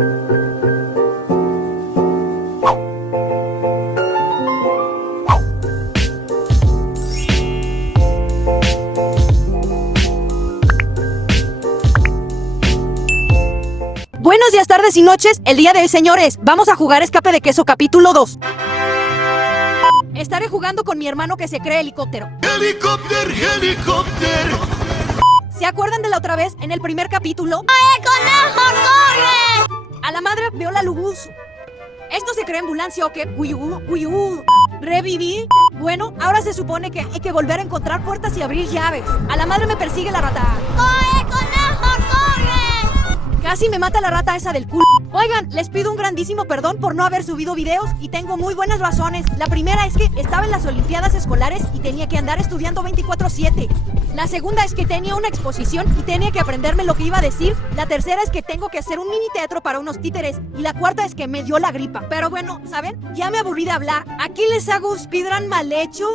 Buenos días, tardes y noches. El día de hoy, señores, vamos a jugar Escape de Queso capítulo 2. Estaré jugando con mi hermano que se cree helicóptero. ¡Helicóptero! ¿Se acuerdan de la otra vez en el primer capítulo? ¡Oye, conejo, corre! A la madre veo la luz. ¿Esto se cree ambulancia o qué? ¿Reviví? Bueno, ahora se supone que hay que volver a encontrar puertas y abrir llaves. A la madre me persigue la rata. ¡Oye, conejo, corre! Casi me mata la rata esa del culo. Oigan, les pido un grandísimo perdón por no haber subido videos y tengo muy buenas razones. La primera es que estaba en las olimpiadas escolares y tenía que andar estudiando 24/7. La segunda es que tenía una exposición y tenía que aprenderme lo que iba a decir. La tercera es que tengo que hacer un mini teatro para unos títeres. Y la cuarta es que me dio la gripa. Pero bueno, ¿saben? Ya me aburrí de hablar. Aquí les hago un speedrun mal hecho.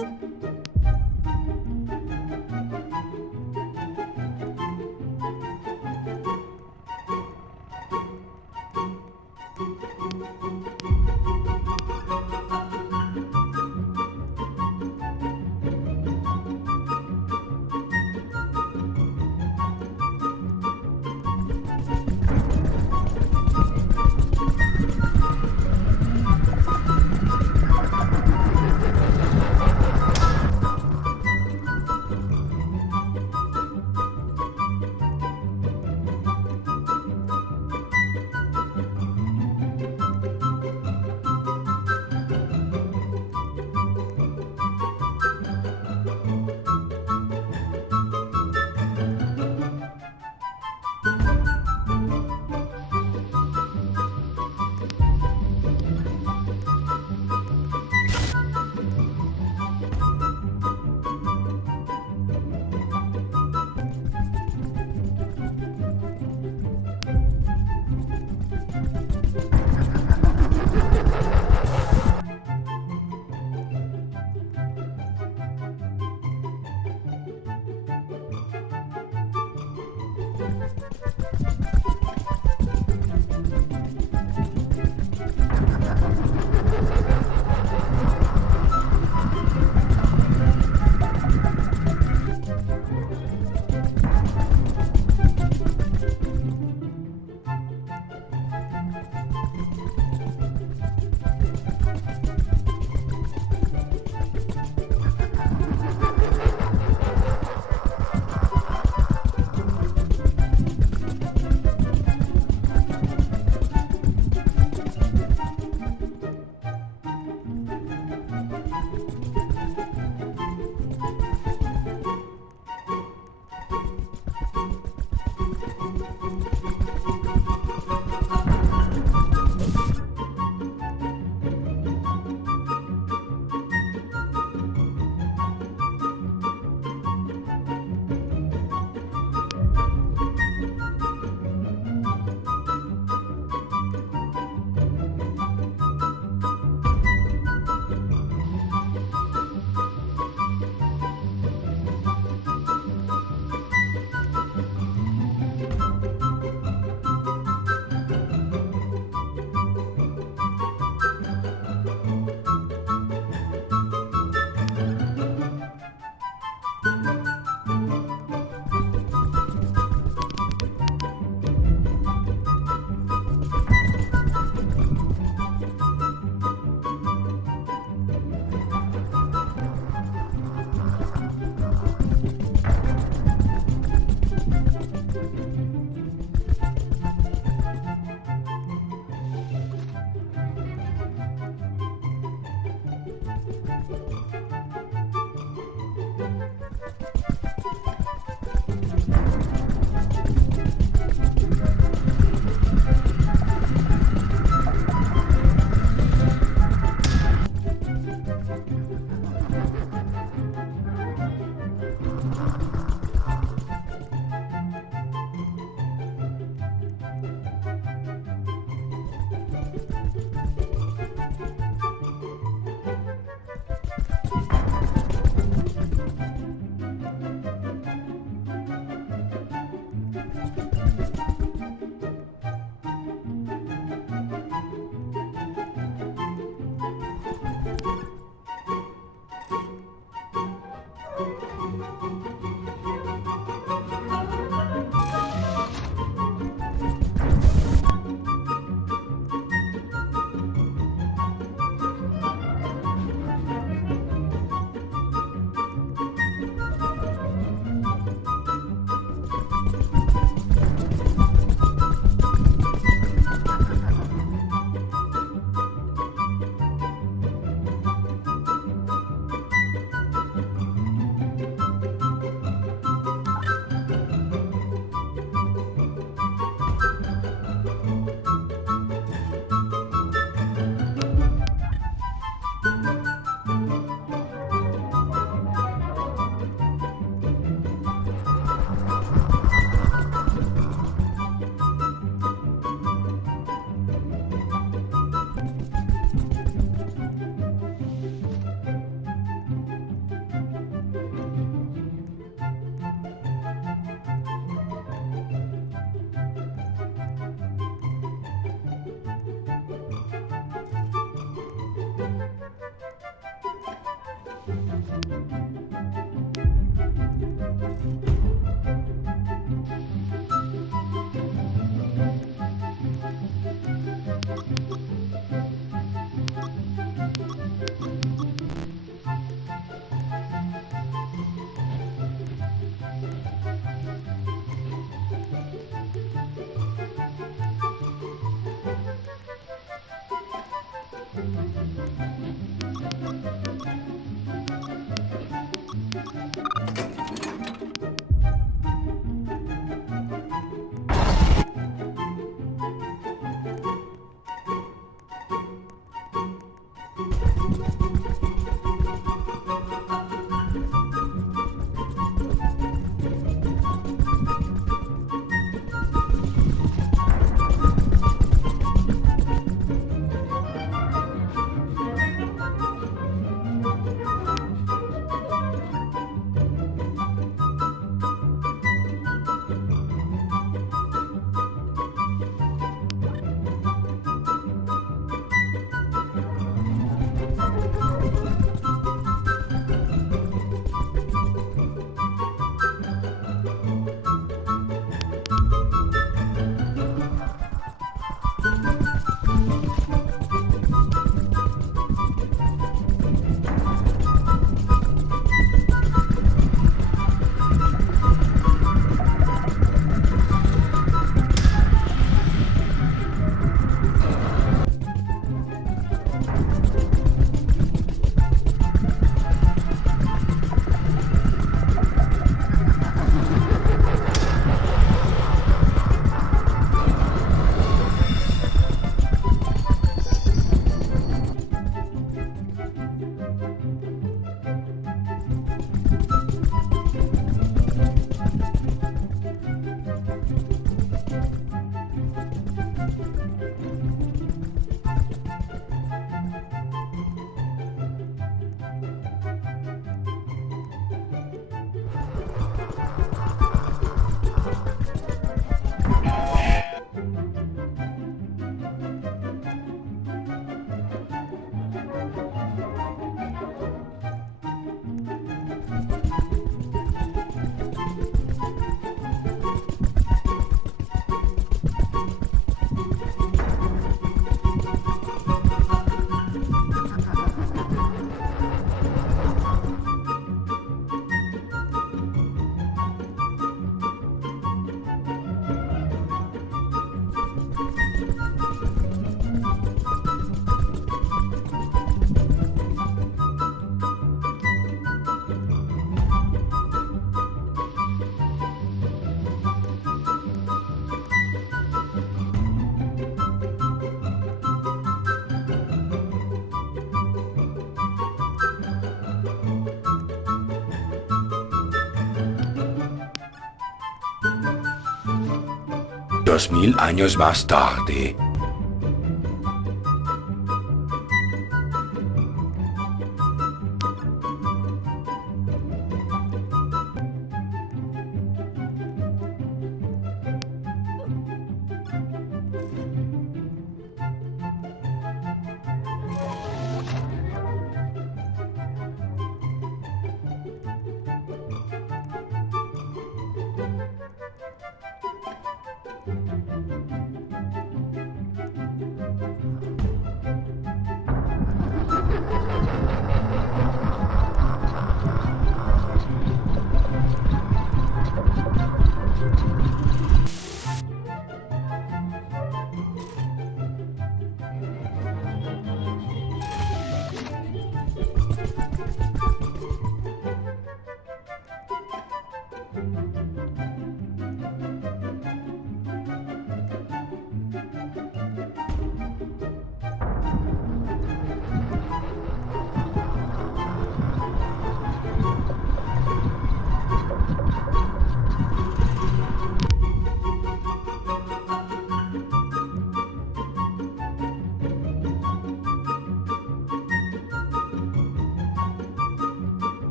2000 años más tarde.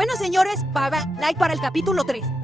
Bueno, señores, like para el capítulo 3.